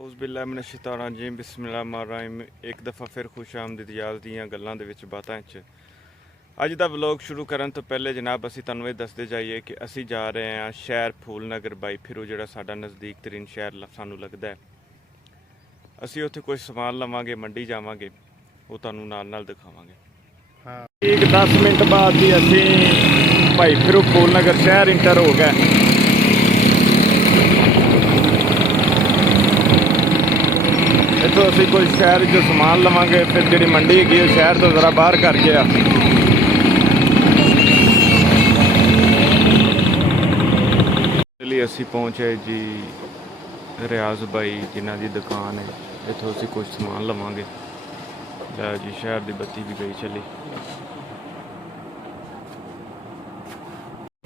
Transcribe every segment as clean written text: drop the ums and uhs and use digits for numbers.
ਉਜ਼बिल्लामिनश्शैतानिर्रजीम बिस्मिल्लाहिर्रहमानिर्रहीम। एक दफ़ा फिर खुश आमदीद याद दीयां गल्लां दे विच बातां च अज दा व्लॉग शुरू करन तो पहले जनाब असीं तुहानूं ये दसदे जाइए कि असीं जा रहे हैं शहर फूलनगर बाई फिरू, जिहड़ा साडा नज़दीक तरीन शहर सानूं लगदा है। असीं उत्थे कुछ समान लवांगे, मंडी जावांगे, वो तुहानूं नाल नाल दिखावांगे। हाँ, ठीक 10 मिनट बाद ही असीं भाई फिरू फूलनगर शहर इंटर हो गए। इतों असी कोई शहर जो समान लवांगे, फिर जी मंडी है शहर तो ज़रा बाहर करके आ लिए असी पहुँचे जी रियाज भाई जिन्हों की दुकान है। इतों असी कुछ समान लवांगे। जी शहर की बत्ती भी गई चली।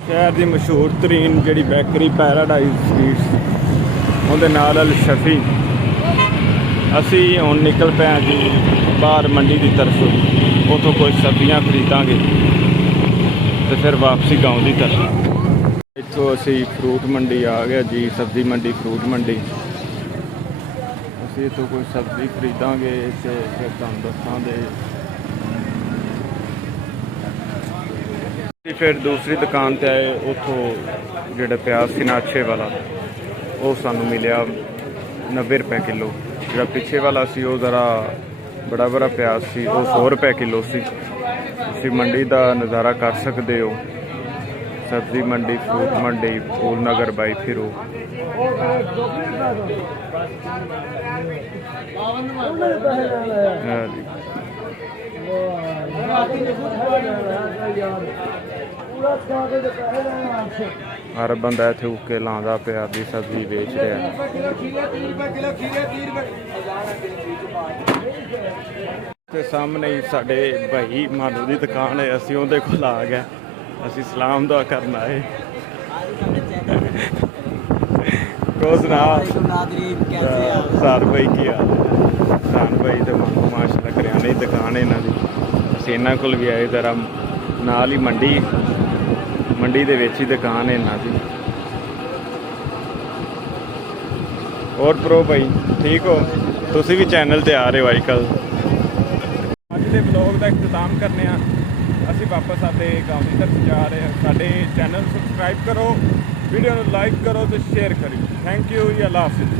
शहर की मशहूर तरीन जी बेकरी पैराडाइज स्वीट्स उहदे नाल अल शफी। असी हुण निकल पे हैं जी बाहर मंडी की तरफ। उतों कुछ सब्जियां खरीदांगे तो फिर वापसी गाँव की तरफ। इतों असी फ्रूट मंडी आ गया जी, सब्जी मंडी फ्रूट मंडी। असी इतों कोई सब्जी खरीदांगे तो फिर तुहानूं दस्सांगे। फिर दूसरी दुकान पर आए, उतों जिहड़ा प्याज सी ना अच्छे वाला वो सानूं मिलिया 90 रुपए किलो। जो पिछे वाला सी वो ज़रा बड़ा बड़ा प्याज सी वो 100 रुपए किलो सी। तुसीं मंडी का नज़ारा कर सकते हो। सब्जी मंडी फ्रूट मंडी फूलनगर बाई फिरू। हर बंदा इत्थे उके लांदा पिया भी सब्जी बेच रहा। ते सामने ही साडे भाई मानू की दुकान है। असीं उहदे कोल आ गए। असीं सलाम दुआ करना है। को सुना सार भाई की हाल है? सार भाई तो मानू माशाल्लाह करियाने की दुकान है इन्हां दी। असीं इन्हां कोल भी आए जरा नाल ही मंडी दे विच ही दुकान है इन्हां दी। और प्रो भाई ठीक हो? तुसीं भी चैनल ते आ रहे हो अजकल? अज के ब्लॉग का इख्तिताम करने असीं वापस आते गाँव की तरफ जा रहे हैं। साडे चैनल सबसक्राइब करो, वीडियो लाइक करो तो शेयर करो। Thank you. अल्लाह हाफिज़।